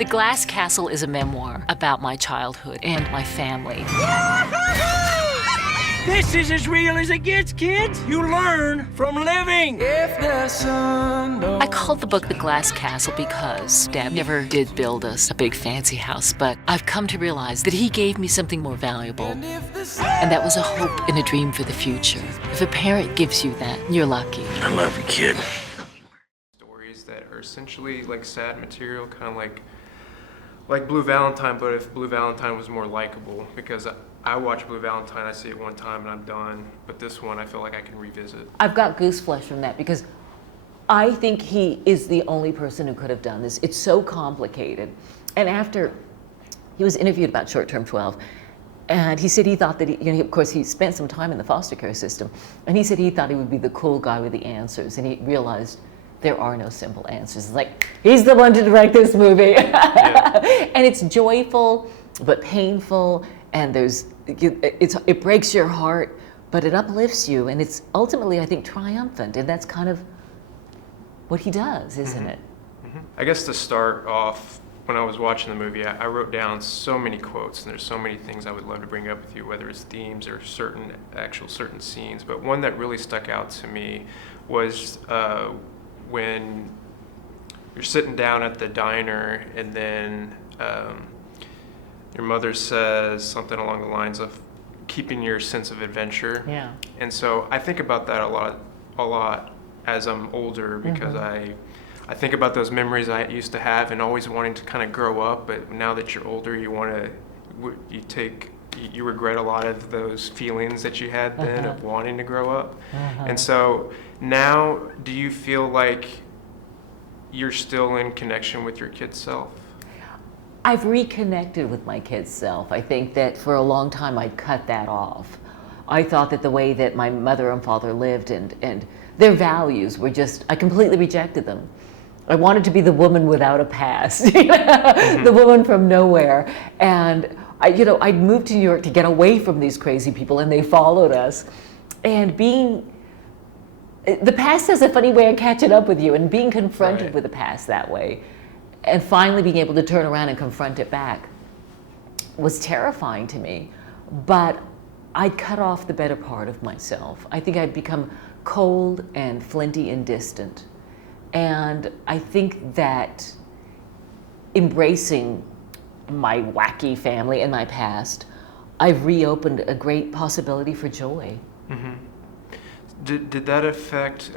The Glass Castle is a memoir about my childhood and my family. This is as real as it gets, kids. You learn from living. I called the book The Glass Castle because Dad never did build us a big fancy house, but I've come to realize that he gave me something more valuable, and that was a hope and a dream for the future. If a parent gives you that, you're lucky. I love you, kid. Stories that are essentially like sad material, kind of like Blue Valentine, but if Blue Valentine was more likable, because I watch Blue Valentine, I see it one time and I'm done, but this one I feel like I can revisit. I've got goose flesh from that because I think he is the only person who could have done this. It's so complicated. And after he was interviewed about Short-Term 12, and he said he thought that, of course, he spent some time in the foster care system, and he said he thought he would be the cool guy with the answers, and he realized there are no simple answers. It's like, he's the one to direct this movie. Yeah. And it's joyful, but painful, and it breaks your heart, but it uplifts you, and it's ultimately, I think, triumphant, and that's kind of what he does, isn't it? Mm-hmm. I guess to start off, when I was watching the movie, I wrote down so many quotes, and there's so many things I would love to bring up with you, whether it's themes or certain scenes, but one that really stuck out to me was when you're sitting down at the diner and then your mother says something along the lines of keeping your sense of adventure. Yeah. And so I think about that a lot as I'm older, because I think about those memories I used to have and always wanting to kind of grow up, but now that you're older, you regret a lot of those feelings that you had then of wanting to grow up. And so now, do you feel like you're still in connection with your kid self? I've reconnected with my kid's self. I think that for a long time I'd cut that off. I thought that the way that my mother and father lived and their values were just, I completely rejected them. I wanted to be the woman without a past, the woman from nowhere. And I'd moved to New York to get away from these crazy people, and they followed us. And the past has a funny way of catching up with you, and being confronted with the past that way, and finally being able to turn around and confront it back was terrifying to me. But I'd cut off the better part of myself. I think I'd become cold and flinty and distant. And I think that embracing my wacky family and my past, I've reopened a great possibility for joy. Mm-hmm. Did that affect,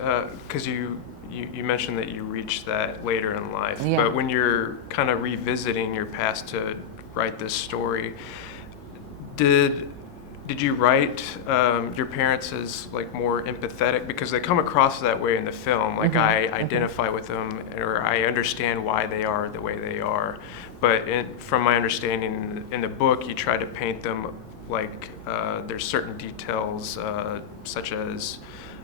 because you mentioned that you reached that later in life, but when you're kind of revisiting your past to write this story, did you write your parents as like more empathetic? Because they come across that way in the film, like I identify with them, or I understand why they are the way they are. But from my understanding in the book, you try to paint them like there's certain details, such as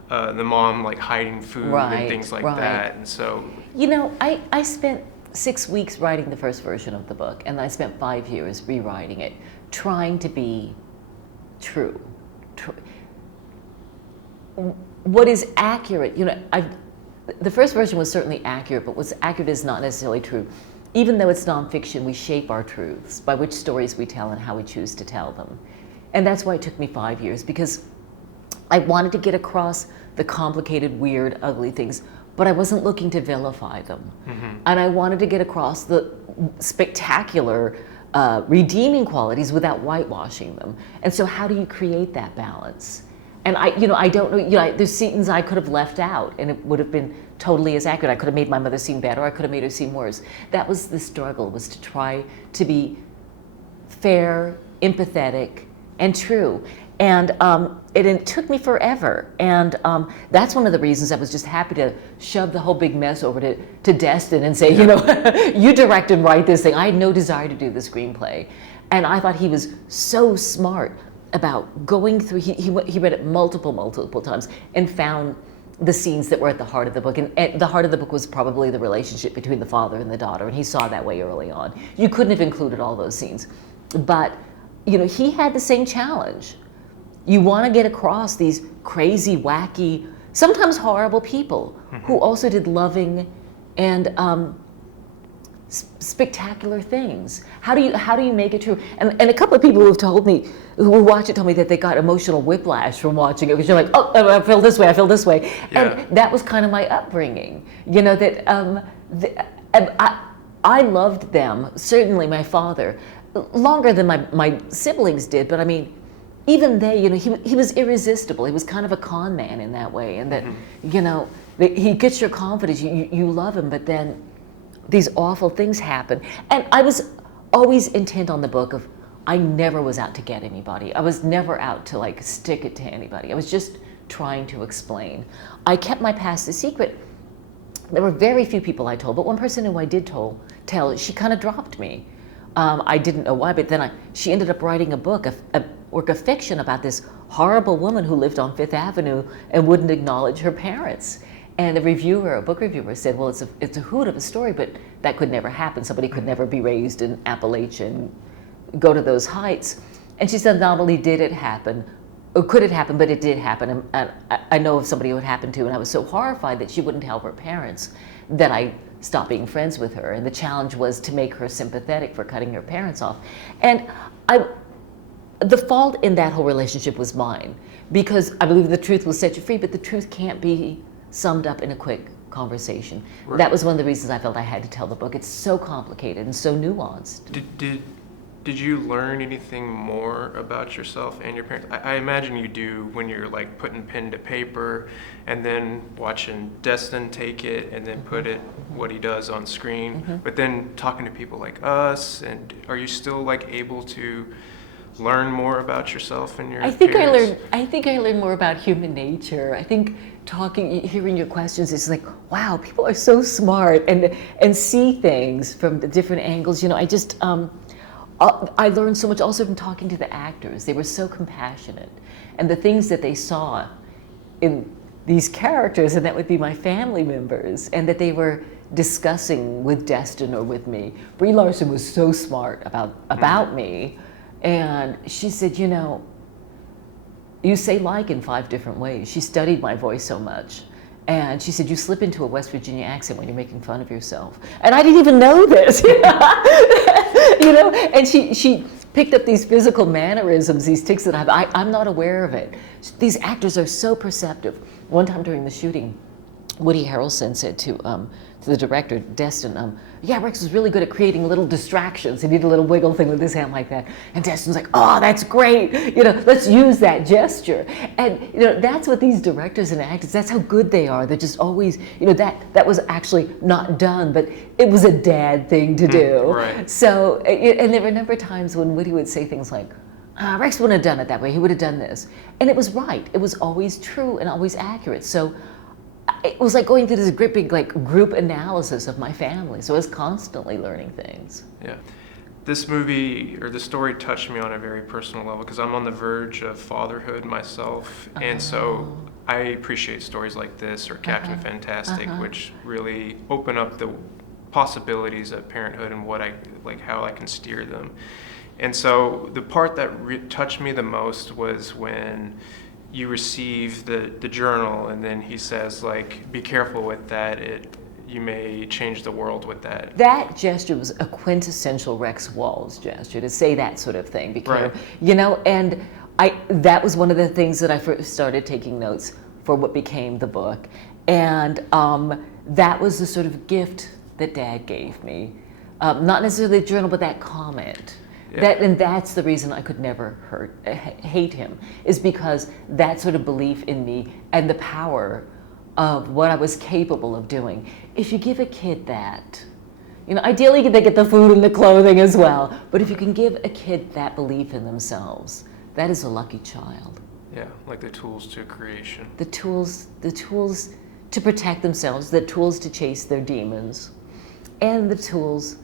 the mom like hiding food and things like that. And so, I spent 6 weeks writing the first version of the book, and I spent 5 years rewriting it, trying to be true. What is accurate, the first version was certainly accurate, but what's accurate is not necessarily true. Even though it's nonfiction, we shape our truths by which stories we tell and how we choose to tell them. And that's why it took me 5 years, because I wanted to get across the complicated, weird, ugly things, but I wasn't looking to vilify them. And I wanted to get across the spectacular, redeeming qualities without whitewashing them. And so how do you create that balance? And I don't know, there's scenes I could have left out and it would have been totally as accurate. I could have made my mother seem better, I could have made her seem worse. That was the struggle, was to try to be fair, empathetic, and true. And it took me forever. And that's one of the reasons I was just happy to shove the whole big mess over to Destin and say, you direct and write this thing. I had no desire to do the screenplay. And I thought he was so smart about going through, he read it multiple times and found the scenes that were at the heart of the book. And at the heart of the book was probably the relationship between the father and the daughter. And he saw that way early on. You couldn't have included all those scenes. But, he had the same challenge. You want to get across these crazy, wacky, sometimes horrible people who also did loving and spectacular things. How do you make it true? And a couple of people who watch it told me that they got emotional whiplash from watching it, because you're like, oh, I feel this way, I feel this way. Yeah. And that was kind of my upbringing. You know, that I loved them, certainly my father, longer than my siblings did, but I mean, even they, you know, he was irresistible. He was kind of a con man in that way, and that, you know, he gets your confidence, you love him, but then these awful things happen. And I was always intent on the book of, I never was out to get anybody. I was never out to like stick it to anybody. I was just trying to explain. I kept my past a secret. There were very few people I told, but one person who I did tell, she kind of dropped me. I didn't know why, but then she ended up writing a book, a work of fiction about this horrible woman who lived on Fifth Avenue and wouldn't acknowledge her parents. And a book reviewer said, well, it's a hoot of a story, but that could never happen. Somebody could never be raised in Appalachia and go to those heights. And she said, not only did it happen, or could it happen, but it did happen. And I know of somebody who it happened to, and I was so horrified that she wouldn't help her parents that I stopped being friends with her. And the challenge was to make her sympathetic for cutting her parents off. And the fault in that whole relationship was mine, because I believe the truth will set you free, but the truth can't be summed up in a quick conversation. Right. That was one of the reasons I felt I had to tell the book. It's so complicated and so nuanced. Did you learn anything more about yourself and your parents? I imagine you do when you're like putting pen to paper and then watching Destin take it and then put it, what he does on screen, but then talking to people like us, and are you still like able to learn more about yourself and your parents? I think I learned more about human nature. I think hearing your questions is like, wow, people are so smart and see things from the different angles. You know, I learned so much also from talking to the actors. They were so compassionate, and the things that they saw in these characters, and that would be my family members, and that they were discussing with Destin or with me. Brie Larson was so smart about me. And she said, you know, you say like in 5 different ways. She studied my voice so much. And she said, you slip into a West Virginia accent when you're making fun of yourself. And I didn't even know this, you know? And she picked up these physical mannerisms, these tics that I'm not aware of it. These actors are so perceptive. One time during the shooting, Woody Harrelson said to the director, Destin, yeah, Rex is really good at creating little distractions. He did a little wiggle thing with his hand like that. And Destin's like, oh, that's great. You know, let's use that gesture. And, you know, that's what these directors and actors, that's how good they are. They're just always, you know, that was actually not done, but it was a dad thing to do. Right. So, and there were a number of times when Woody would say things like, Rex wouldn't have done it that way. He would have done this. And it was right. It was always true and always accurate. So it was like going through this gripping like group analysis of my family. So I was constantly learning things. Yeah. This movie or the story touched me on a very personal level because I'm on the verge of fatherhood myself. And so I appreciate stories like this or Captain Fantastic, which really open up the possibilities of parenthood and how I can steer them. And so the part that touched me the most was when you receive the journal, and then he says, like, be careful with that. You may change the world with that. That gesture was a quintessential Rex Walls gesture, to say that sort of thing. Because, right. You know, and that was one of the things that I first started taking notes for what became the book. And that was the sort of gift that Dad gave me. Not necessarily the journal, but that comment. Yeah. And that's the reason I could never hate him, is because that sort of belief in me and the power of what I was capable of doing. If you give a kid that, you know, ideally they get the food and the clothing as well, but if you can give a kid that belief in themselves, that is a lucky child. Yeah, like the tools to creation. The tools to protect themselves, the tools to chase their demons, and the tools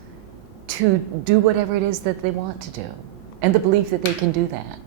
to do whatever it is that they want to do, and the belief that they can do that.